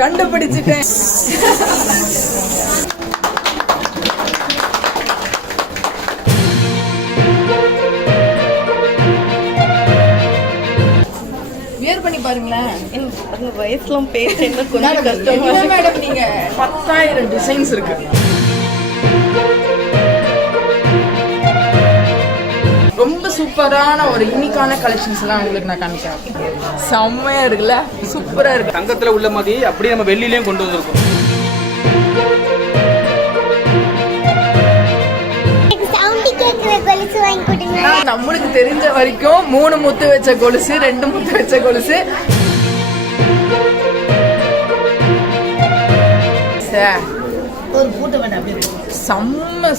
கண்டுபிடிச்சிட்டேன். வியர் பண்ணி பாருங்களேன். அந்த வயசுலாம் பேச கொஞ்சம் கஷ்டமா மேடம். நீங்க 10,000 டிசைன்ஸ் இருக்கு. ரொம்ப சூப்பரான ஒரு யூனிக்கான கலெக்ஷன்ஸ் எல்லாம் உங்களுக்கு நான் காமிக்கிறேன். செம்மையா இருக்குல்ல, சூப்பரா இருக்கு. தங்கத்துல உள்ள மாதிரி அப்படியே நம்ம வெள்ளிலையும் கொண்டு வந்திருக்கோம். நம்மளுக்கு தெரிஞ்ச வரைக்கும் 3 முத்து வச்ச கொலுசு, 2 முத்து வச்ச கொலுசு. செம்ம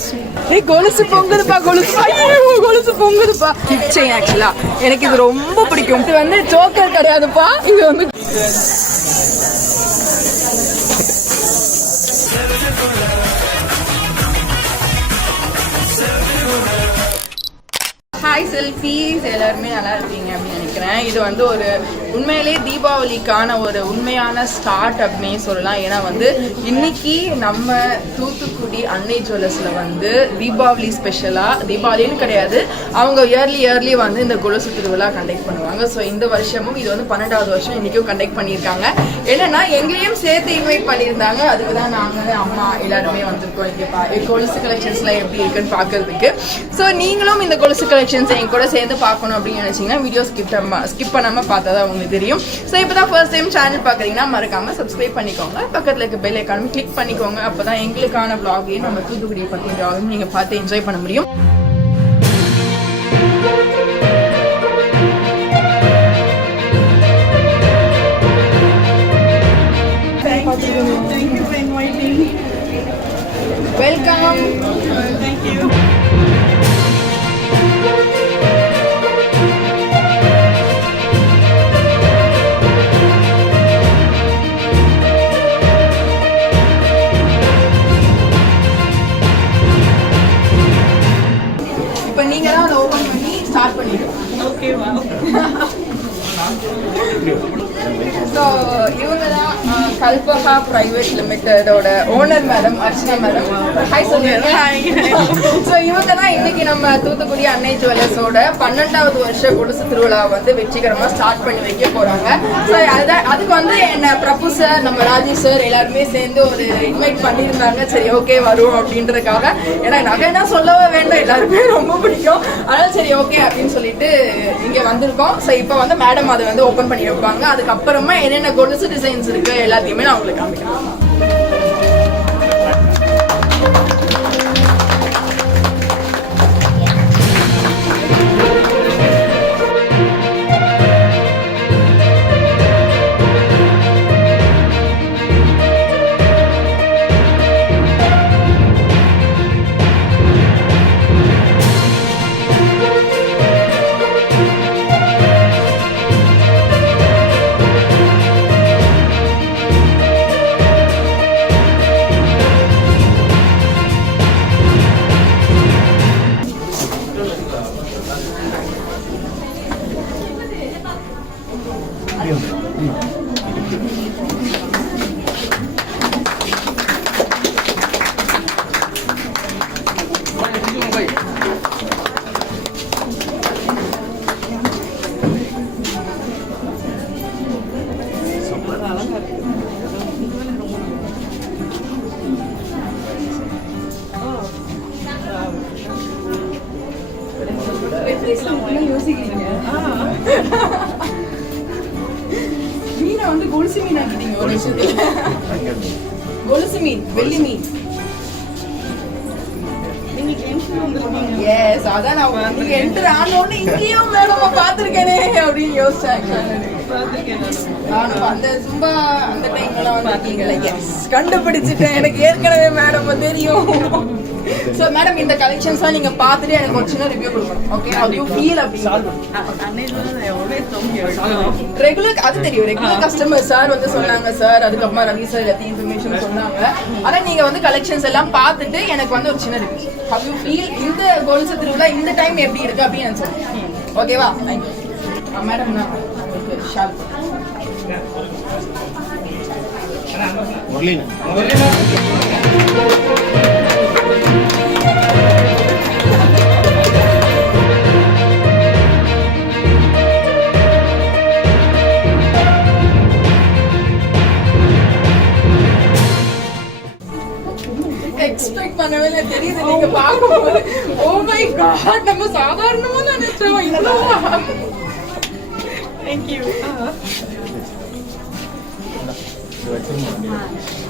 கொலுசு பொங்குதுப்பா, கொலுசு பொங்குதுப்பா. கிச்சன் ஆக்சுவலா எனக்கு இது ரொம்ப பிடிக்கும். இது வந்து சோக்கர் கிடையாதுப்பா, இது வந்து ஹாய் செல்ஃபீஸ், எல்லாருமே நல்லா இருக்கீங்க அப்படின்னு நினைக்கிறேன். இது வந்து ஒரு உண்மையிலே தீபாவளிக்கான ஒரு உண்மையான ஸ்டார்ட் அப்படின்னு சொல்லலாம். ஏன்னா வந்து இன்னைக்கு நம்ம தூத்துக்குடி அன்னை ஜுவல்லர்ஸில் வந்து தீபாவளி ஸ்பெஷலாக, தீபாவளின்னு கிடையாது, அவங்க இயர்லி வந்து இந்த கொலுசு திருவிழா கண்டக்ட் பண்ணுவாங்க. ஸோ இந்த வருஷமும் இது வந்து 12வது வருஷம் இன்றைக்கும் கண்டக்ட் பண்ணியிருக்காங்க. என்னன்னா எங்களையும் சேர்த்து இன்வைட் பண்ணியிருந்தாங்க. அதுக்கு தான் நாங்கள் அம்மா எல்லாருமே வந்திருக்கோம் இங்கே கொலுசு கலெக்ஷன்ஸ்லாம் எப்படி இருக்குன்னு பார்க்கறதுக்கு. ஸோ நீங்களும் இந்த கொலுசு கலெக்ஷன்ஸ் என் கூட சேர்ந்து பார்க்கணும் அப்படின்னு நினைச்சீங்கன்னா வீடியோ ஸ்கிப் பண்ணாமல் பார்த்தா தான் உங்களுக்கு தெரியும். ஸோ இப்போ தான் ஃபர்ஸ்ட் டைம் சேனல் பார்க்குறீங்கன்னா மறக்காமல் சப்ஸ்கிரைப் பண்ணிக்கோங்க. பக்கத்தில் இருக்க பெல் ஐக்கானும் கிளிக் பண்ணிக்கோங்க. அப்போ தான் எங்களுக்கான vlogகையும் நம்ம தூத்துக்குடியை பற்றி vlogகையும் நீங்கள் பார்த்து என்ஜாய் பண்ண முடியும். வெல்கம். இப்போ நீங்க தான் அதை ஓபன் பண்ணி ஸ்டார்ட் பண்ணிடுங்க. ஓகேவா? ஸோ இவங்க தான் கல்பகா பிரைவேட் லிமிடெடோட owner madam, Archana madam. Hi சொல்லுங்க. ஸோ இவங்க தான் இன்னைக்கு நம்ம தூத்துக்குடி அன்னை ஜுவல்லர்ஸோட 12வது வருஷ கொலுசு திருவிழா வந்து வெற்றிகரமாக ஸ்டார்ட் பண்ணி வைக்க போறாங்க. ஸோ அதுக்கு வந்து என்ன பிரபு சார், நம்ம ராஜேஷ் சார் எல்லாருமே சேர்ந்து ஒரு இன்வைட் பண்ணியிருந்தாங்க. சரி ஓகே வரும் அப்படின்றதுக்காக. ஏன்னா நகை தான் சொல்லவே வேண்டாம், எல்லாருமே ரொம்ப பிடிக்கும். அதனால சரி ஓகே அப்படின்னு சொல்லிட்டு இங்கே வந்திருக்கோம். ஸோ இப்போ வந்து மேடம் அதை வந்து ஓப்பன் பண்ணி வைப்பாங்க. அதுக்கப்புறமா என்னென்ன கொலுசு டிசைன்ஸ் இருக்கு எல்லாத்தையுமே நான் உங்களுக்கு காமிக்கிறேன். மீனை வந்து கொலுசு மீன் ஆக்கிட்டீங்க ஒரு விஷயத்துல. கொலுசு மீன், வெள்ளி மீன். எஸ், அதான் நான் நீங்க என்டர் ஆனோன்னு இங்கேயும் மேடம் பார்த்துருக்கேனே அப்படின்னு யோசிச்சேன். நானும் அந்த சும்மா அந்த டைம்ல வந்து எஸ் கண்டுபிடிச்சிட்டேன். எனக்கு ஏற்கனவே மேடம் தெரியும். So madam, இந்த கலெக்ஷன்ஸ்லாம் நீங்க பார்த்துட்டு எனக்கு ஒரு சின்ன ரிவ்யூ கொடுக்கணும். Okay, how do you feel அப்படிங்க? ரெகுலர் அது தெரியும், ரெகுலர் கஸ்டமர் சார் வந்து சொன்னாங்க சார், அதுக்கப்புறமா ரவி சார் எல்லாத்தையும் இன்ஃபர்மேஷன் சொன்னாங்க. ஆனா நீங்க வந்து கலெக்ஷன்ஸ் எல்லாம் பார்த்துட்டு எனக்கு வந்து ஒரு சின்ன ரிவ்யூ, how you feel இந்த கொலுசு திருவிழா இந்த டைம் எப்படி இருக்கு அப்படின்னு சொல்லுங்க. ஓகேவா? Thank you madam. நான் ஷால் எக்ஸ்பெக்ட் பண்ணவே இல்லை. தெரியுது நீங்க பார்க்கும்போது ஓ மை காட் நம்ம சாதாரணமா நினைச்சோம் இதுவா. Thank you.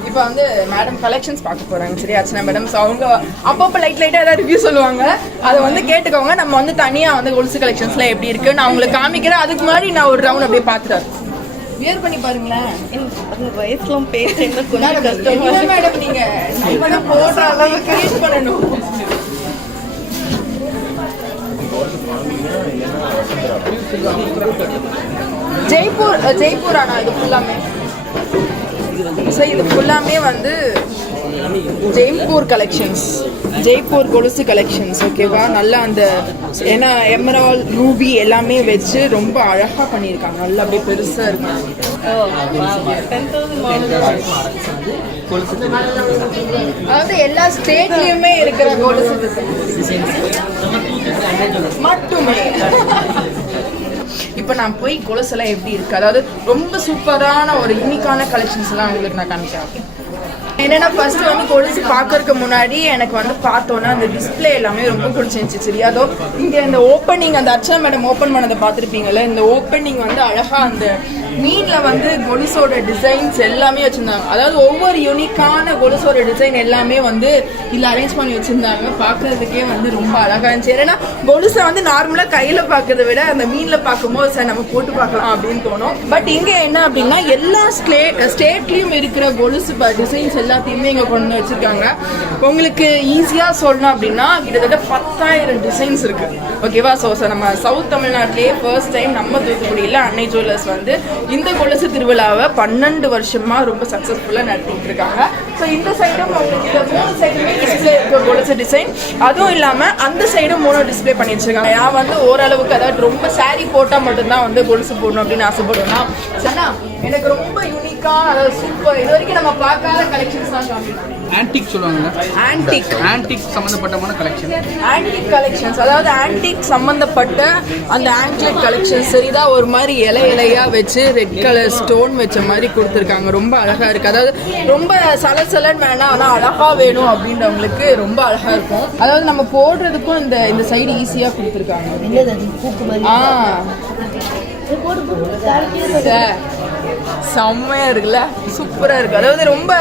இப்போ வந்து மேடம் கலெக்ஷன்ஸ் பார்க்க போறாங்க. சரி அர்ச்சனா மேடம். ஸோ அவங்க அப்பப்போ லைட்டாக ஏதாவது ரிவ்யூ சொல்லுவாங்க. அதை வந்து கேட்டுக்கோங்க. நம்ம வந்து தனியாக வந்து கொலுசு கலெக்ஷன்ஸ்லாம் எப்படி இருக்கு நான் உங்களுக்கு காமிக்கிறேன். அதுக்கு முன்னாடி நான் ஒரு ரவுண்ட் அப்படியே பார்த்துட்டேன். வியர் பண்ணி பாருங்களேன். அந்த வயசுலாம் பேச என்ன கொஞ்சம் கஷ்டமா என்ன மேடம் நீங்க இவனை போடுற அளவுக்கு யூஸ் பண்ணணும். ஜெய்ப்பூர் ஆனா இது ஃபுல்லாமே. இது ஃபுல்லாமே வந்து ஜெய்ப்பூர் கலெக்ஷன்ஸ், ஜெய்ப்பூர் கொலுசு கலெக்ஷன்ஸ். ஓகேவா, நல்லா அந்த ஏன்னா எமரால் ரூபி எல்லாமே வச்சு ரொம்ப அழகா பண்ணியிருக்காங்க. நல்லா அப்படியே பெருசா இருக்கும். அதாவது எல்லா ஸ்டேட்லயுமே இருக்கிற கொலுசு மட்டுமே. இப்போ நான் போய் கொலுசெல்லாம் எப்படி இருக்கு, அதாவது ரொம்ப சூப்பரான ஒரு யூனிக்கான கலெக்ஷன்ஸ் எல்லாம் உங்களுக்கு நான் காமிக்கிறேன். என்னன்னா ஃபர்ஸ்ட் வந்து கொலுசு பார்க்கறதுக்கு முன்னாடி எனக்கு வந்து பார்த்தோன்னா அந்த டிஸ்பிளே எல்லாமே ரொம்ப பிடிச்சிருந்துச்சு. சரி, அதோ இங்கே இந்த ஓப்பனிங் அந்த அர்ச்சனா மேடம் ஓப்பன் பண்ணதை பார்த்துருப்பீங்கல்ல, இந்த ஓப்பனிங் வந்து அழகா அந்த மீனில் வந்து கொலுசோட டிசைன்ஸ் எல்லாமே வச்சுருந்தாங்க. அதாவது ஒவ்வொரு யூனிக்கான கொலுசோட டிசைன் எல்லாமே வந்து இதில் அரேஞ்ச் பண்ணி வச்சுருந்தாங்க. பார்க்கறதுக்கே வந்து ரொம்ப அழகாக இருந்துச்சு. ஏன்னா கொலுசை வந்து நார்மலாக கையில் பார்க்கறத விட அந்த மீனில் பார்க்கும்போது சார் நம்ம போட்டு பார்க்கலாம் அப்படின்னு தோணும். பட் இங்கே என்ன அப்படின்னா எல்லா ஸ்டேட்லேயும் இருக்கிற கொலுசு டிசைன்ஸ் எல்லாத்தையுமே இங்கே கொண்டு வந்து வச்சுருக்காங்க. உங்களுக்கு ஈஸியாக சொல்லணும் அப்படின்னா கிட்டத்தட்ட 10,000 டிசைன்ஸ் இருக்குது. ஓகேவா, ஸோ நம்ம சவுத் தமிழ்நாட்டிலேயே ஃபர்ஸ்ட் டைம் நம்ம தூத்துக்குடியில் அன்னை ஜுவல்லர்ஸ் வந்து இந்த கொலுசு திருவிழாவை 12 வருஷமா ரொம்ப சக்ஸஸ்ஃபுல்லாக நடத்திட்டு இருக்காங்க. ஸோ இந்த சைடும் உங்களுக்கு 3 சைடுமே டிஸ்பிளே இருக்க கொலுசு டிசைன், அதுவும் இல்லாமல் அந்த சைடும் 3 டிஸ்பிளே பண்ணி வச்சிருக்காங்க. நான் வந்து ஓரளவுக்கு அதாவது ரொம்ப சாரி போட்டால் மட்டும்தான் வந்து கொலுசு போடணும் அப்படின்னு ஆசைப்படுவேன்னா சரிண்ணா எனக்கு ரொம்ப யூனிக்கா அதாவது சூப்பர் இது வரைக்கும் நம்ம பார்க்காத கலெக்ஷன்ஸ் தான் காமிக்கணும். ஆன்டிக் சொல்லுவாங்க. ஆன்டிக் சம்பந்தப்பட்டமான கலெக்ஷன். ஆன்டிக் கலெக்ஷன்ஸ் அதாவது ஆன்டிக் சம்பந்தப்பட்ட அந்த ஆன்டிக் கலெக்ஷன்ஸ் சரிதா ஒரு மாதிரி இலையா வச்சு ரெட் கலர் ஸ்டோன் வச்ச மாதிரி கொடுத்துருக்காங்க. ரொம்ப அழகா இருக்கு. அதாவது ரொம்ப சலசலன்னு வேணாம், ஆனால் அழகா வேணும் அப்படின்றவங்களுக்கு ரொம்ப அழகா இருக்கும். அதாவது நம்ம போடுறதுக்கும் இந்த சைடு ஈஸியா கொடுத்துருக்காங்க. செம்மையா இருக்குல்ல, சூப்பரா இருக்கு. அதாவது ரொம்ப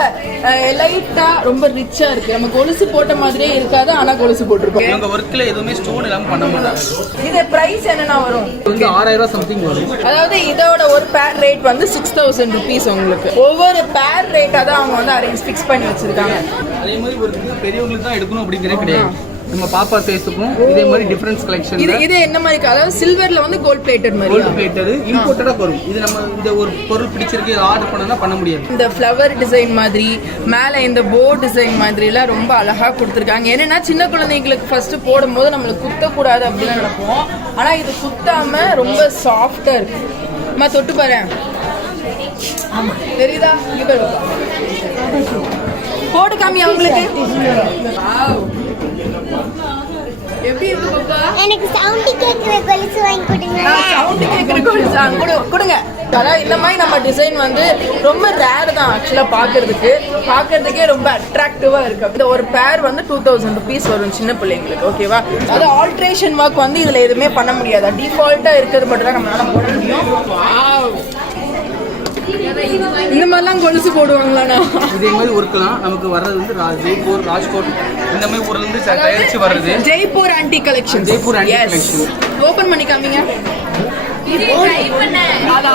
லைட்டா ரொம்ப ரிச்சா இருக்கு. நம்ம கொலுசு போட்ட மாதிரியே இருக்காது, ஆனா கொலுசு போட்டிருக்கோம். இந்த ஒர்க்ல எதுவுமே ஸ்டோன் எல்லாம் பண்ண மாட்டாங்க. இது பிரைஸ் என்னன்னா வரும் வந்து 6,000 சம்திங் வரும். அதாவது இதோட ஒரு பேர் ரேட் வந்து 6,000 rupees. உங்களுக்கு ஒவ்வொரு பேர் ரேட்டா தான் அவங்க வந்து அரேஞ்ச் ஃபிக்ஸ் பண்ணி வச்சிருக்காங்க. அதே மாதிரி ஒரு பெரியவங்களுக்கு தான் எடுக்கணும் அப்படிங்கிறதே கிடையாது. நம்ம பாப்பா ஃபேஸுக்கும் இதே மாதிரி டிஃபரன்ஸ் கலெக்ஷன். இது என்ன மாதிரி அதாவது சில்வர்ல வந்து கோல்ட் பிளேட்டட் மாதிரி. கோல்ட் பிளேட்டட் இம்போர்ட்டடா வரும். இது நம்ம இந்த ஒரு பொருள் பிடிச்சிருக்கு இதை ஆர்டர் பண்ணனா பண்ண முடியாது. இந்த ஃப்ளவர் டிசைன் மாதிரி மேலே இந்த போ டிசைன் மாதிரிலாம் ரொம்ப அழகா கொடுத்துருக்காங்க. என்னன்னா சின்ன குழந்தைங்களுக்கு ஃபர்ஸ்ட் போடும்போது நம்மளுக்கு குத்தக்கூடாது அப்படின்னு நினைப்போம். ஆனா இது குத்தாம ரொம்ப சாஃப்டா இருக்கு. அம்மா தொட்டு பாரு, தெரியுதா? போட்டு காமி அவங்களுக்கு. எப்படி இருக்கு பாப்பா? எனக்கு சவுண்ட் கேக்குற கொலுசு வாங்கி கொடுங்க. சவுண்ட் கேக்குற கொலுசு கொடுங்க. அதான் இந்த மாதிரி நம்ம டிசைன் வந்து ரொம்ப ரேர் தான் ஆக்சுவலா பார்க்கறதுக்கே ரொம்ப அட்ராக்டிவா இருக்கு. இந்த ஒரு பேர் வந்து 2,000 rupees வரும் சின்ன பிள்ளைங்களுக்கு. ஓகேவா, அது ஆல்ட்ரேஷன் ஒர்க் வந்து இதுல எதுவுமே பண்ண முடியாது. டிஃபால்ட்டா இருக்கிறது மட்டும் தான் நம்மளால போட முடியும். இந்த மாதிரிலாம் கொலுசு போடுவாங்களாண்ணா? இதே மாதிரி ஒர்க்லாம் நமக்கு வர்றது வந்து ஜெய்ப்பூர், ராஜ்கோட் இந்த மாதிரி ஊர்ல இருந்து தயாரிச்சு வர்றது. Jaipur antique collection. Jaipur antique collection. Open பண்ணி காமிங்க.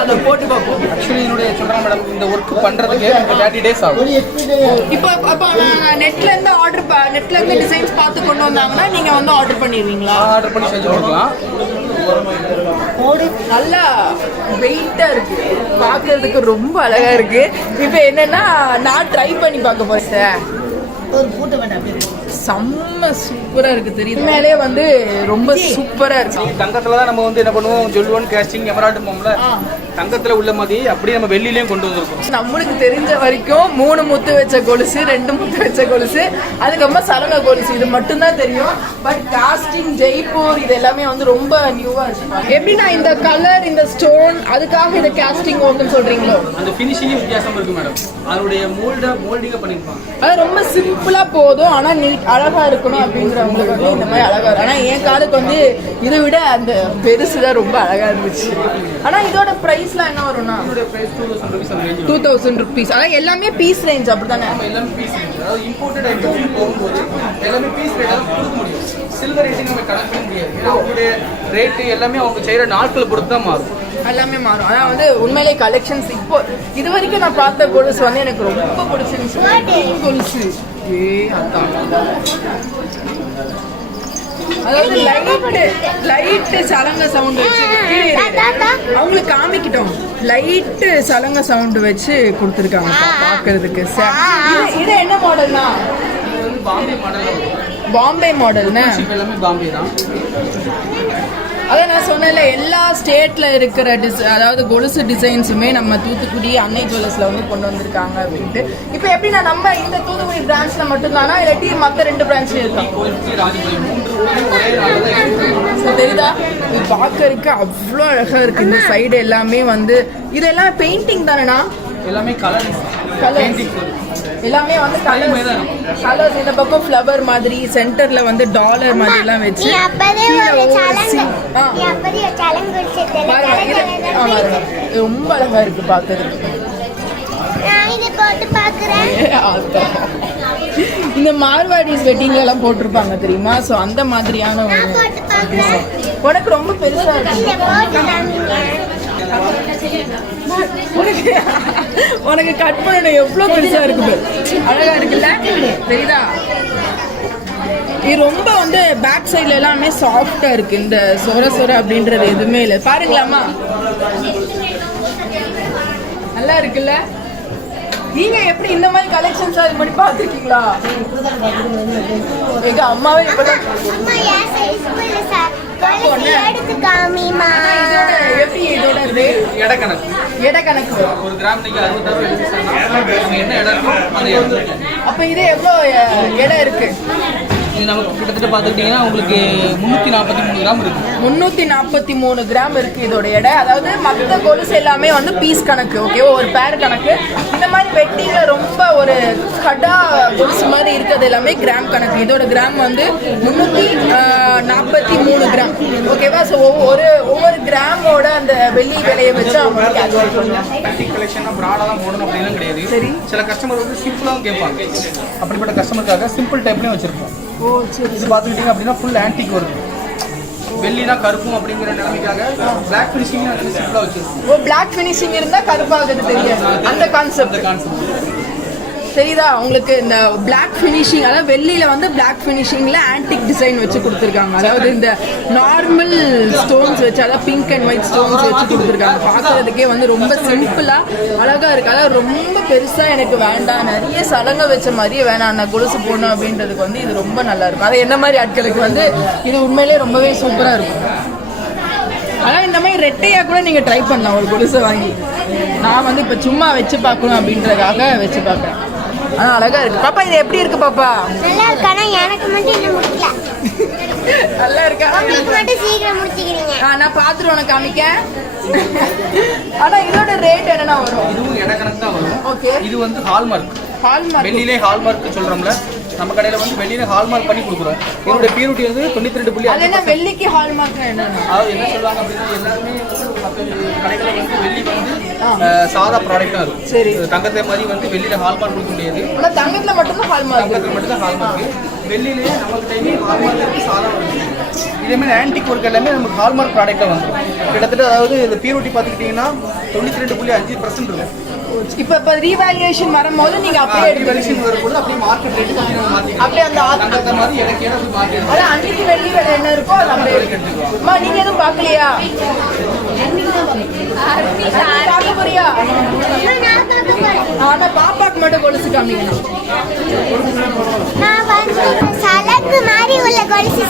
அதை போட்டு பார்ப்போம். ஆக்சுவலி என்னுடைய சொல்றேன் மேடம், இந்த ஒர்க் பண்றதுக்கு 30 days ஆகும். இப்போ நெட்ல இருந்து டிசைன்ஸ் பார்த்து கொண்டு வந்தாங்கன்னா நீங்க வந்து ஆர்டர் பண்ணிடுவீங்களா? ஆர்டர் பண்ணி செஞ்சு கொடுக்கலாம். நல்லா வெயிட்டா இருக்கு, பார்க்கிறதுக்கு ரொம்ப அழகா இருக்கு. இப்போ என்னன்னா நான் ட்ரை பண்ணி பார்க்க போறேன் சார். ஒரு போட்டோ வேண்டாம். செம்ம சூப்பரா இருக்கு தெரியுது. மேலே வந்து ரொம்ப சூப்பரா இருக்கு. தங்கத்துல தான் நம்ம வந்து என்ன பண்ணுவோம், ஜொல்லுவன் கேஸ்டிங் எமரால்டு போம்ல, தங்கத்துல உள்ள மாதிரி அப்படியே நம்ம வெள்ளிலையும் கொண்டு வந்திருக்கோம். நம்மளுக்கு தெரிஞ்ச வரைக்கும் 3 முத்து வச்ச கொலுசு, 2 முத்து வச்ச கொலுசு, அதுக்கப்புறமா சலங்க கொலுசு, இது மட்டும்தான் தெரியும். பட் காஸ்டிங் ஜெய்ப்பூர் இது எல்லாமே வந்து ரொம்ப நியூவா இருக்கு. எப்படின்னா இந்த கலர், இந்த ஸ்டோன், அதுக்காக இந்த காஸ்டிங் ஒர்க்குன்னு சொல்றீங்களோ? அந்த ஃபினிஷிங் வித்தியாசம் இருக்கு மேடம். அதோடைய மோல்டிங்கா பண்ணிருப்பாங்க. அது ரொம்ப சிம்பிளா போதும், ஆனா நீட் அழகா இருக்கணும் அப்படிங்கிறவங்களுக்கு வந்து இந்த மாதிரி அழகா இருக்கும். ஆனா என் காலுக்கு வந்து இதை விட அந்த பெருசுதான் ரொம்ப அழகா இருந்துச்சு. ஆனா இதோட பிரைஸ்லாம் என்ன வரும்னா 2000 rupees. அதான் எல்லாமே பீஸ் ரேஞ்ச் அப்படித்தானே? எல்லாமே பீஸ் ரேஞ்ச். அதாவது இம்போர்ட்டட் ஐட்டம்ஸ் போகும்போது எல்லாமே பீஸ் ரேட் தான் கொடுக்க முடியும். சில்வர் ரேட்டிங் நம்ம கணக்கு பண்ண முடியாது. ஏன்னா அவங்களுடைய ரேட்டு எல்லாமே அவங்க செய்யற நாட்கள் பொறுத்து தான் மாறும். எல்லாமே மாறும். ஆனால் வந்து உண்மையிலே கலெக்ஷன்ஸ் இப்போ இது வரைக்கும் நான் பார்த்த கொலுசு வந்து எனக்கு ரொம்ப பிடிச்சிருந்துச்சு. கொலுசு அதான் அதாவது லைட்டு சலங்க சவுண்ட் வச்சு அவங்களுக்கு காமிக்கிட்டோம். லைட்டு சலங்க சவுண்ட் வச்சு கொடுத்துருக்காங்க பார்க்கறதுக்கு. இது என்ன மாடல்னா? பாம்பே மாடல். பாம்பே மாடல்னா எல்லாமே பாம்பே தான். அதான் நான் சொன்னேன்ல, எல்லா ஸ்டேட்ல இருக்கிற அதாவது கொலுசு டிசைன்ஸுமே நம்ம தூத்துக்குடி அன்னை ஜுவல்லர்ஸ்ல வந்து கொண்டு வந்திருக்காங்க அப்படின்ட்டு. இப்போ எப்படின்னா நம்ம இந்த தூத்துக்குடி பிரான்ச்ல மட்டும்தானா இல்லாட்டி மற்ற 2 பிரான்ச்லயும் இருக்கா? தெரியுதா? இது பார்க்கறதுக்கு அவ்வளோ அழகா இருக்கு. இந்த சைடு எல்லாமே வந்து இதெல்லாம் பெயிண்டிங் தானேண்ணா? எல்லாமே கலர் எல்லாமே வந்து கலர்ஸ். இந்த பக்கம் ஃப்ளவர் மாதிரி, சென்டர்ல வந்து டாலர் மாதிரி எல்லாம் வச்சு ரொம்ப அழகா இருக்கு பாக்குறதுக்கு. இந்த மார்வாடிஸ் வெட்டிங்ல எல்லாம் போட்டிருப்பாங்க தெரியுமா? ஸோ அந்த மாதிரியான ஒரு உனக்கு ரொம்ப பெருசா இருக்கு. உனக்கு கட் பண்ணணும் எவ்வளவு பெருசா இருக்கு, அழகா இருக்குல்ல? தெரியுதா? இது ரொம்ப வந்து பேக் சைட்ல எல்லாமே சாஃப்டா இருக்கு. இந்த சொர அப்படின்றது எதுவுமே இல்லை. பாருங்களாமா, நல்லா இருக்குல்ல? நீங்க எப்படி இந்த மாதிரி கலெக்ஷன்ஸ் அது மாதிரி பாத்துருக்கீங்களா? எங்க அம்மாவே இப்பதான் எடக்கணக்கு ஒரு கிராம் நீங்க 60 என்ன இடம் அந்த இடம். அப்ப இது எவ்வளவு இடம் இருக்கு? இது நமக்கு கிட்டத்தட்ட பார்த்துக்கிட்டீங்கன்னா உங்களுக்கு 343 கிராம் இருக்கு. 343 கிராம் இருக்கு இதோட எடை. அதாவது மற்ற கொலுசு எல்லாமே வந்து பீஸ் கணக்கு, ஓகேவா? ஒரு பேர் கணக்கு. இந்த மாதிரி வெட்டிங்ல ரொம்ப ஒரு கடா கொலுசு மாதிரி இருக்கிறது எல்லாமே கிராம் கணக்கு. இதோட கிராம் வந்து 343 கிராம், ஓகேவா? ஸோ ஒவ்வொரு கிராமோட அந்த வெள்ளி விலையை வச்சு அவங்க கால்குலேட் பண்ணுவாங்க. கலெக்ஷனாக ப்ராடாக தான் போடணும் அப்படின்னு கிடையாது. சரி, சில கஸ்டமர் வந்து சிம்பிளாகவும் கேட்பாங்க. அப்படிப்பட்ட கஸ்டமருக்காக சிம்பிள் டைப்லேயும் வச்சிருப்போம். ஓ சரி. இது பார்த்துக்கிட்டிங்க அப்படின்னா ஃபுல் ஆன்டிக் வருது. வெள்ளினா கருப்பும் அப்படிங்கிற நிலைமைக்காக பிளாக் ஃபினிஷிங் சிம்பிளாக வச்சிருக்கோம். ஓ, பிளாக் ஃபினிஷிங் இருந்தால் கருப்பாகுது தெரியாது, அந்த கான்செப்ட் தெரியுதா உங்களுக்கு? இந்த பிளாக் ஃபினிஷிங், அதாவது வெள்ளியில வந்து பிளாக் ஃபினிஷிங்ல ஆன்டிக் டிசைன் வச்சு கொடுத்துருக்காங்க. அதாவது இந்த நார்மல் ஸ்டோன்ஸ் வச்சு, அதாவது பிங்க் அண்ட் ஒயிட் ஸ்டோன்ஸ் வச்சு கொடுத்துருக்காங்க. பார்க்கறதுக்கே வந்து ரொம்ப சிம்பிளா அழகா இருக்கு. அதாவது ரொம்ப பெருசா எனக்கு வேண்டாம், நிறைய சலங்க வச்ச மாதிரியே வேணாம், நான் கொலுசு போடணும் அப்படின்றதுக்கு வந்து இது ரொம்ப நல்லா இருக்கும். அது என்ன மாதிரி ஆட்களுக்கு வந்து இது உண்மையிலேயே ரொம்பவே சூப்பரா இருக்கும். ஆனால் இந்த மாதிரி ரெட்டையாக கூட நீங்கள் ட்ரை பண்ணலாம் ஒரு கொலுசை வாங்கி. நான் வந்து இப்போ சும்மா வச்சு பார்க்கணும் அப்படின்றதுக்காக வச்சு பார்க்குறேன். ஆனால் அழகா இருக்கு. பாப்பா இது எப்படி இருக்கு பாப்பா? நல்லா இருக்கு. ஆனா எனக்கு மட்டும் இன்னும் முடியல. நல்லா இருக்கா? உங்களுக்கு மட்டும் சீக்கிரம் முடிச்சிக்கிறீங்க. நான் பார்த்துட்டு உனக்கு காமிக்க. ஆனா இதோட ரேட் என்னன்னா வரும்? இதுவும் இடக்கணக்கு தான் வரும். ஓகே. இது வந்து ஹால்மார்க். ஹால்மார்க், வெள்ளியிலே ஹால்மார்க் சொல்றோம்ல, நம்ம கடையில வந்து வெள்ளியில ஹால்மார்க் பண்ணி கொடுக்குறோம். இதோட பியூரிட்டி வந்து 92. அது என்ன வெள்ளிக்கு ஹால்மார்க் என்ன? அதாவது என்ன சொல்லுவாங்க அப்படின்னா, எல்லாருமே கடைகளில் வந்து வெள்ளி வந்து சாதா ப்ராடக்ட் தான் இருக்கும். சரி. தங்கத்தை மாதிரி வந்து வெள்ளியில ஹால்மார்க் கொடுக்க முடியாது. ஆனால் தங்கத்தில் மட்டும்தான் ஹால்மார்க். தங்கத்தில் மட்டும் தான் ஹால்மார்க். வெள்ளியிலேயே நமக்கு டைமே ஹால்மார்க் இருக்குது, சாதா வருது. இதே மாதிரி ஆன்டிக் ஒர்க் எல்லாமே நமக்கு ஹால்மார்க் ப்ராடக்டாக வந்துடும். கிட்டத்தட்ட அதாவது இந்த பியூரிட்டி பார்த்துக்கிட்டிங்கன்னா 92.5% இருக்கும். இப்போ ரீவேல்யூவேஷன் வரும்போது நீங்க அப்படியே ரீவேல்யூவேஷன் வரும்போது அப்படியே மார்க்கெட் ரேட் மாற்றி அப்படியே அந்த தங்கத்தை மாதிரி எனக்கு ஏதாவது மாற்றி அதான் அன்னைக்கு வெள்ளி விலை என்ன இருக்கோ அது அப்படியே எடுத்துக்கலாம். அம்மா நீங்க எதுவும் பார்க்கலையா? பார்க்க போறியா? நான் பார்க்க போறேன். ஆனா பாப்பாக்கு மட்டும் கொலுசு காமிக்கணும். நான் வந்து சலக்கு மாதிரி உள்ள கொலுசு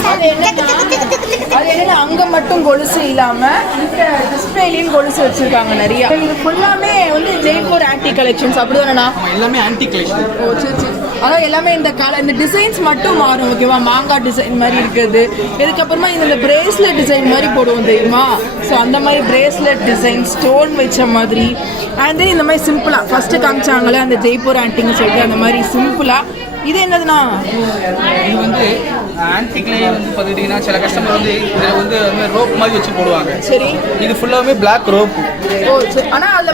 அது என்னன்னா அங்க மட்டும் கொலுசு இல்லாம இந்த டிஸ்பிளேலயும் கொலுசு வச்சிருக்காங்க நிறைய. இது ஃபுல்லாமே வந்து ஜெய்ப்பூர் ஆன்டி கலெக்ஷன்ஸ் அப்படிதானண்ணா? எல்லாமே ஆன்டி கலெக்ஷன். ஓ சரி சரி. அதான் எல்லாமே இந்த டிசைன்ஸ் மட்டும் மாறும் ஓகேவா? மாங்காய் டிசைன் மாதிரி இருக்குது. இதுக்கப்புறமா இந்த பிரேஸ்லெட் டிசைன் மாதிரி போடுவோம் தெரியுமா? ஸோ அந்த மாதிரி பிரேஸ்லெட் டிசைன் ஸ்டோன் வச்ச மாதிரி அண்ட் தென் இந்த மாதிரி சிம்பிளா ஃபர்ஸ்ட் காமிச்சாங்களே அந்த ஜெய்ப்பூர் ஆன்டின்னு சொல்லிட்டு அந்த மாதிரி சிம்பிளா. இது என்னதுண்ணா? இது வந்து ஆன்டிக்லே வந்து பார்த்துக்கிட்டிங்கன்னா சில கஸ்டமர் வந்து இதில் வந்து ரோப் மாதிரி வச்சு போடுவாங்க. சரி. இது ஃபுல்லாகவே பிளாக் ரோப். ஓ சரி. ஆனால்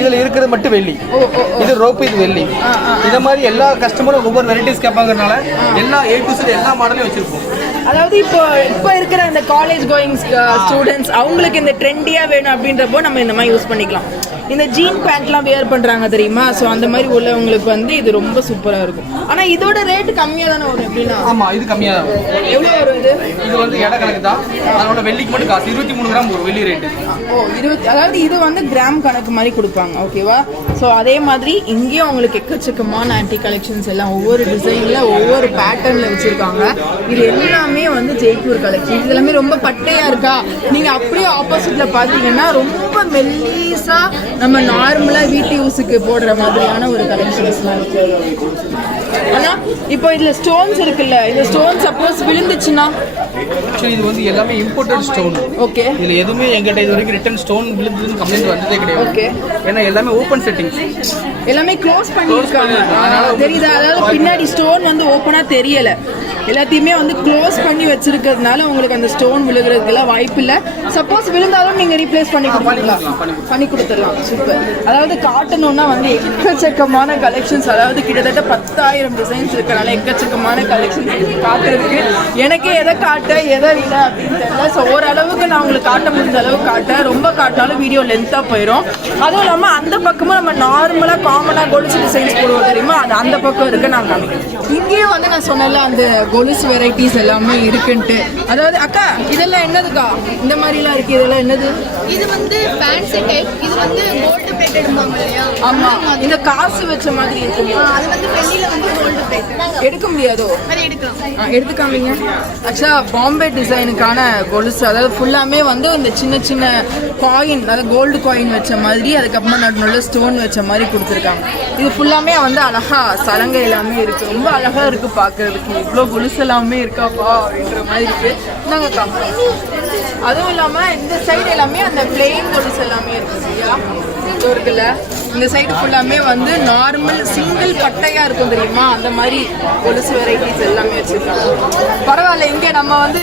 இதில் இருக்கிறது மட்டும் வெள்ளி. இது ரோப்பு, இது வெள்ளி. இதை மாதிரி எல்லா கஸ்டமரும் ஒவ்வொரு வெரைட்டிஸ் கேட்பாங்கறதுனால எல்லா A to Z எல்லா மாடலையும் வச்சுருப்போம். அதாவது இப்போ இருக்கிற இந்த காலேஜ் கோயிங் ஸ்டூடெண்ட்ஸ் அவங்களுக்கு இந்த ட்ரெண்டியாக வேணும் அப்படின்றப்போ நம்ம இந்த மாதிரி யூஸ் பண்ணிக்கலாம். இந்த ஜீன் பேண்ட்லாம் வேர் பண்ணுறாங்க தெரியுமா? ஸோ அந்த மாதிரி உள்ளவங்களுக்கு வந்து இது ரொம்ப சூப்பராக இருக்கும். ஆனால் இதோட ரேட்டு கம்மியாக தானே வரும் எப்படின்னா? ஆமாம், இது கம்மியாக தான் வரும். எவ்வளோ வரும் இது? இது வந்து எடை கணக்கு தான். அதோட வெள்ளிக்கு மட்டும் காசு 23 கிராம் ஒரு வெள்ளி ரேட்டு. ஓ 20. அதாவது இது வந்து கிராம் கணக்கு மாதிரி கொடுப்பாங்க ஓகேவா? ஸோ அதே மாதிரி இங்கேயும் உங்களுக்கு எக்கச்சக்கமான ஆன்டி கலெக்ஷன்ஸ் எல்லாம் ஒவ்வொரு டிசைனில் ஒவ்வொரு பேட்டர்னில் வச்சுருக்காங்க. இது எல்லாமே வந்து ஜெய்ப்பூர் கலெக்ஷன். இது எல்லாமே ரொம்ப பட்டையாக இருக்கா? நீங்கள் அப்படியே ஆப்போசிட்டில் பார்த்தீங்கன்னா ரொம்ப மெல்லீஸாக நம்ம நார்மலாக வீட்டு யூஸுக்கு போடுற மாதிரியான ஒரு கலெக்ஷன்ஸ்லாம் இருக்கு. ஆனால் இப்போ இதில் ஸ்டோன்ஸ் இருக்குல்ல, இந்த ஸ்டோன் சப்போஸ் விழுந்துச்சுன்னா? ஆக்சுவலி இது வந்து எல்லாமே இம்போர்ட்டட் ஸ்டோன். ஓகே. இதில் எதுவுமே எங்கிட்ட இது வரைக்கும் ரிட்டன் ஸ்டோன் விழுந்ததுன்னு கம்ப்ளைண்ட் வந்ததே கிடையாது. ஓகே. ஏன்னா எல்லாமே ஓப்பன் செட்டிங்ஸ், எல்லாமே க்ளோஸ் பண்ணியிருக்காங்க. தெரியுதா? அதாவது பின்னாடி ஸ்டோன் வந்து ஓப்பனாக தெரியலை, எல்லாத்தையுமே வந்து க்ளோஸ் பண்ணி வச்சிருக்கிறதுனால உங்களுக்கு அந்த ஸ்டோன் விழுகிறதுக்கெல்லாம் வாய்ப்பு இல்லை. சப்போஸ் விழுந்தாலும் நீங்கள் ரீப்ளேஸ் பண்ணி கொடுத்துடலாம். சூப்பர். அதாவது காட்டணும்னா வந்து எக்கச்சக்கமான கலெக்ஷன்ஸ், அதாவது கிட்டத்தட்ட 10,000 டிசைன்ஸ் இருக்கிறனால எக்கச்சக்கமான கலெக்ஷன்ஸ் காட்டுறதுக்கு எனக்கே எதை காட்ட எதை இல்லை அப்படின்னு தெரியல. ஸோ ஓரளவுக்கு நான் உங்களுக்கு காட்ட முடிஞ்ச அளவுக்கு காட்டேன். ரொம்ப காட்டினாலும் வீடியோ லென்த்தாக போயிடும். அதுவும் இல்லாமல் அந்த பக்கமும் நம்ம நார்மலாக காமனாக கொலுசு டிசைன்ஸ் போடுவோம் தெரியுமா? அது அந்த பக்கம் இருக்கு. நான் காமிக்கிறேன். இங்கேயும் வந்து நான் சொன்னல அந்த கொலுசு வெரைட்டிஸ் எல்லாமே இருக்குன்ட்டு. அதாவது அக்கா இதெல்லாம் என்னதுக்கா? இந்த மாதிரிலாம் இருக்கு. இதெல்லாம் என்னது? இது வந்து ஃபேன்சி டைப். இது வந்து கோல்டு பிளேட் எடுப்பாங்க இல்லையா? ஆமா, இந்த காசு வச்ச மாதிரி இருக்கு. அது வந்து வெள்ளியில வந்து கோல்டு பிளேட் எடுக்க முடியாதோ? மாதிரி எடுக்கலாம். எடுத்துக்காமீங்க. ஆக்சுவலா பாம்பே டிசைனுக்கான கொலுசு, அதாவது ஃபுல்லாமே வந்து இந்த சின்ன சின்ன காயின், அதாவது கோல்டு காயின் வச்ச மாதிரி, அதுக்கப்புறமா நடுநடுல ஸ்டோன் வச்ச மாதிரி கொடுத்துருக்காங்க. இது ஃபுல்லாமே வந்து அழகா சலங்கை எல்லாமே இருக்கு. ரொம்ப அழகா இருக்கு பார்க்கறதுக்கு. இவ்வளோ கொலுசு எல்லாமே இருக்காப்பா அப்படின்ற மாதிரி இருக்கு. நாங்கள் காமிக்கிறோம். அதுவும் இல்லாமல் இந்த சைடு எல்லாமே அந்த பிளெயின் கொலுசு எல்லாமே இருக்கு இல்லையா? இருக்குல்ல, இந்த சைடு ஃபுல்லாமே வந்து நார்மல் சிங்கிள் பட்டையாக இருக்கும் தெரியுமா? அந்த மாதிரி கொலுசு வெரைட்டிஸ் எல்லாமே வச்சுருக்காங்க. பரவாயில்ல, இங்கே நம்ம வந்து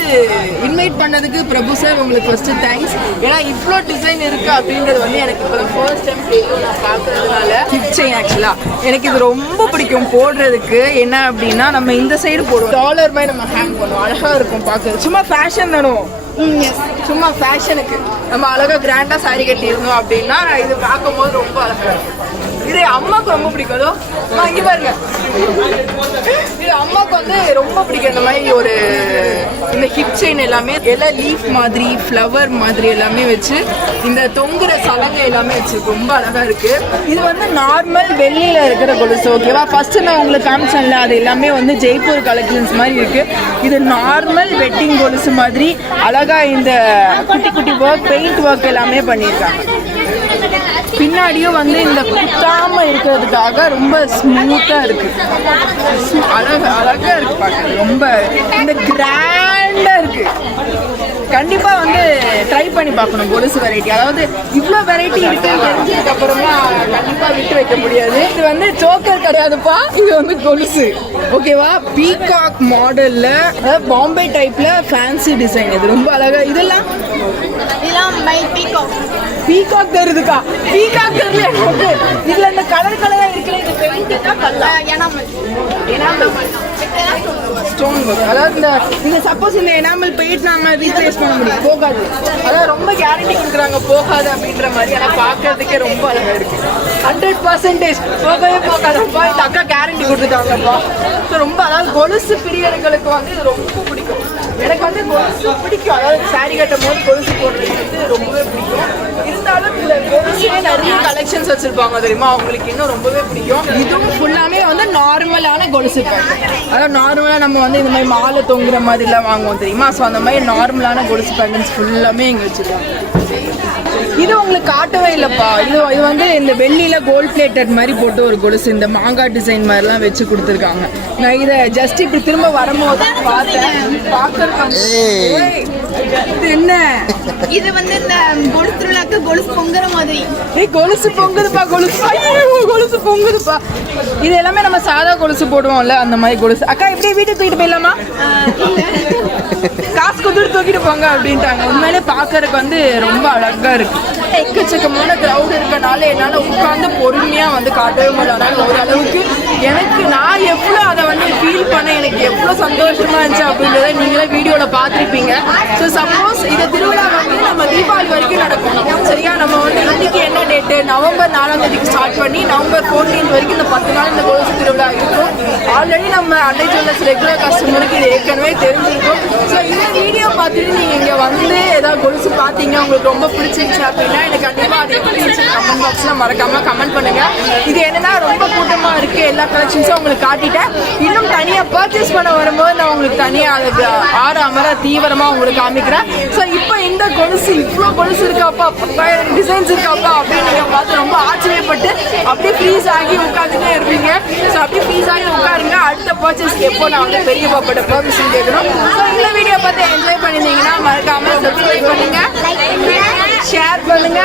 இன்வைட் பண்ணதுக்கு பிரபு சார் உங்களுக்கு ஃபஸ்ட்டு தேங்க்ஸ். ஏன்னா இவ்வளோ டிசைன் இருக்குது அப்படின்றது வந்து எனக்கு இப்போ ஃபர்ஸ்ட் டைம் தெரியும். நான் பார்க்குறதுனால ஹிப் செயின் ஆக்சுவலாக எனக்கு இது ரொம்ப பிடிக்கும் போடுறதுக்கு. என்ன அப்படின்னா நம்ம இந்த சைடு போடுவோம், டாலர் மாதிரி நம்ம ஹேங் பண்ணுவோம். அழகாக இருக்கும் பார்க்குறது. சும்மா ஃபேஷன் தானும், சும்மா ஃபேஷனுக்கு நம்ம அழகாக கிராண்டாக சாரி கட்டி இருந்தோம் அப்படின்னா இது பார்க்கும்போது ரொம்ப அழகாக இருக்கும். இது அம்மாவுக்கு ரொம்ப பிடிக்கும். இங்கே பாருங்க, இது அம்மாவுக்கு வந்து ரொம்ப பிடிக்கும். இந்த மாதிரி ஒரு இந்த ஹிப் செயின் எல்லாமே எல்லாம் லீஃப் மாதிரி ஃப்ளவர் மாதிரி எல்லாமே வச்சு இந்த தொங்குற சலங்கை எல்லாமே வச்சு ரொம்ப அழகா இருக்கு. இது வந்து நார்மல் வெள்ளியில இருக்கிற கொலுசு ஓகேவா? ஃபர்ஸ்ட் நான் உங்களுக்கு காமிச்சேன்ல, அது எல்லாமே வந்து ஜெய்ப்பூர் கலெக்ஷன்ஸ் மாதிரி இருக்கு. இது நார்மல் வெட்டிங் கொலுசு மாதிரி அழகா இந்த குட்டி குட்டி ஒர்க், பெயிண்ட் ஒர்க் எல்லாமே பண்ணியிருக்காங்க. பின்னாடியும் வந்து இந்த குத்தாம இருக்கிறதுக்காக ரொம்ப ஸ்மூத்தா இருக்கு. அழகா இருக்கு பார்க்க. ரொம்ப இந்த கிராண்டா இருக்கு. கண்டிப்பா வந்து ட்ரை பண்ணி பார்க்கணும் கொலுசு வெரைட்டி. அதாவது இவ்வளோ வெரைட்டி இருக்குன்னு தெரிஞ்சதுக்கு அப்புறமா கண்டிப்பா விட்டு வைக்க முடியாது. இது வந்து சோக்கர் கிடையாதுப்பா, இது வந்து கொலுசு ஓகேவா? பீகாக் மாடல்ல, அதாவது பாம்பே டைப்ல ஃபேன்சி டிசைன். இது ரொம்ப அழகா. இதெல்லாம் பீகாக் தெரியுதுக்கா? பீகாக் தெரியல எனக்கு. இதுல இந்த கலர் கலரா இருக்கிற இது பெயிண்டிங்கா கல்லா? Stone work. அதாவது இந்த சப்போஸ் இந்த எனாமல் பெயிண்ட் நாம ரீப்ளேஸ் பண்ண முடியும், போகாது. அதாவது ரொம்ப கேரண்டி கொடுக்குறாங்க போகாது அப்படின்ற மாதிரி. ஆனால் பார்க்கறதுக்கே ரொம்ப அழகா இருக்கு. 100% போகவே போகாதப்பா, இந்த அக்கா கேரண்டி கொடுத்துட்டாங்கப்பா. ஸோ ரொம்ப, அதாவது கொலுசு பிரியர்களுக்கு வந்து இது ரொம்ப பிடிக்கும். எனக்கு வந்து கொலுசு பிடிக்கும். அதாவது சாரி கட்டும் போது கொலுசு போடுறது வந்து ரொம்பவே பிடிக்கும். இருந்தாலும் இந்த கொலுசுலேயே நிறைய கலெக்ஷன்ஸ் வச்சிருப்பாங்க தெரியுமா? அவங்களுக்கு இன்னும் ரொம்பவே பிடிக்கும். இதுவும் ஃபுல்லாமே வந்து நார்மலான கொலுசு பேட்டர்ன். அதாவது நார்மலாக நம்ம வந்து இந்த மாதிரி மாலை தொங்குற மாதிரிலாம் வாங்குவோம் தெரியுமா? ஸோ அந்த மாதிரி நார்மலான கொலுசு பேட்டர்ன்ஸ் ஃபுல்லாமே இங்கே வச்சுருக்காங்க. இது உங்களுக்கு காட்டவே இல்லைப்பா. இது வந்து இந்த வெள்ளியில் கோல்ட் பிளேட்டட் மாதிரி போட்டு ஒரு கொலுசு இந்த மாங்காய் டிசைன் மாதிரிலாம் வச்சு கொடுத்துருக்காங்க. நான் இதை ஜஸ்ட் இப்படி திரும்ப வரும்போது தான் பார்த்தேன். பார்க்கறதுக்கு இது என்ன? இது வந்து இந்த கொலுசு திருவிழாக்கு கொலுசு பொங்குற மாதிரி. கொலுசு பொங்குதுப்பா, கொலுசு கொலுசு பொங்குதுப்பா. இது எல்லாமே நம்ம சாதா கொலுசு போடுவோம்ல, அந்த மாதிரி கொலுசு. அக்கா இப்படியே வீட்டுக்கு தூக்கிட்டு போயிடலாமா? காசு கொடுத்துட்டு தூக்கிட்டு போங்க அப்படின்ட்டாங்க. உண்மையிலே பார்க்கறதுக்கு வந்து ரொம்ப அழகா இருக்கு. எக்கச்சக்கமான க்ரௌட் இருக்கனால என்னால் உட்காந்து பொறுமையாக வந்து காட்டவே முடியல. ஓரளவுக்கு எனக்கு நான் எவ்வளோ அதை வந்து ஃபீல் பண்ணேன், எனக்கு எவ்வளோ சந்தோஷமா இருந்துச்சு அப்படின்றத நீங்களே வீடியோவில் பார்த்துருப்பீங்க. ஸோ சப்போஸ் இந்த திருவிழா வந்து நம்ம தீபாவளி வரைக்கும் நடக்கும் சரியா? நம்ம வந்து இன்னைக்கு என்ன டேட்டு? நவம்பர் 4ஆம் தேதிக்கு ஸ்டார்ட் பண்ணி நவம்பர் 14 வரைக்கும் இந்த 10 நாள் இந்த கொலுசு திருவிழா இருக்கும். ஆல்ரெடி நம்ம அன்னை ஜுவல்லர்ஸ் ரெகுலர் கஸ்டமருக்கு இது ஏற்கனவே தெரிஞ்சிருக்கும். ஸோ இந்த வீடியோ பார்த்துட்டு நீங்கள் இங்கே வந்து ஏதாவது கொலுசு பார்த்தீங்க, உங்களுக்கு ரொம்ப பிடிச்சிருச்சு அப்படின்னா எனக்கு கண்டிப்பாக அது எப்படி இருந்துச்சு கமெண்ட் பாக்ஸில் மறக்காமல் கமெண்ட் பண்ணுங்கள். இது என்னன்னா ரொம்ப கூட்டமாக இருக்குது, எல்லா கலெக்ஷன்ஸும் உங்களுக்கு காட்டிட்டேன். இன்னும் தனியாக பர்ச்சேஸ் பண்ண வரும்போது நான் உங்களுக்கு தனியாக அதுக்கு ஆறாமற தீவிரமாக உங்களுக்கு காமிக்கிறேன். ஸோ இப்போ இந்த கொலுசு இவ்வளோ கொலுசு இருக்காப்பா, 10,000 டிசைன்ஸ் இருக்காப்பா அப்படின்னு நீங்கள் பார்த்து ரொம்ப ஆச்சரியப்பட்டு அப்படியே ஃப்ரீஸ் ஆகி உட்காந்துட்டே இருப்பீங்க. ஸோ அப்படியே ஃப்ரீஸ் ஆகி உட்காருங்க. அடுத்த பர்ச்சேஸ்க்கு எப்போ நான் வந்து பெரிய பாப்பாட்ட பர்மிஷன் கேட்கணும். ஸோ இந்த வீடியோ பார்த்து என்ஜாய் பண்ணியிருந்தீங்கன்னா மறக்காமல் சப்ஸ்கிரைப் பண்ணுங்க, ஷேர் பண்ணுங்க.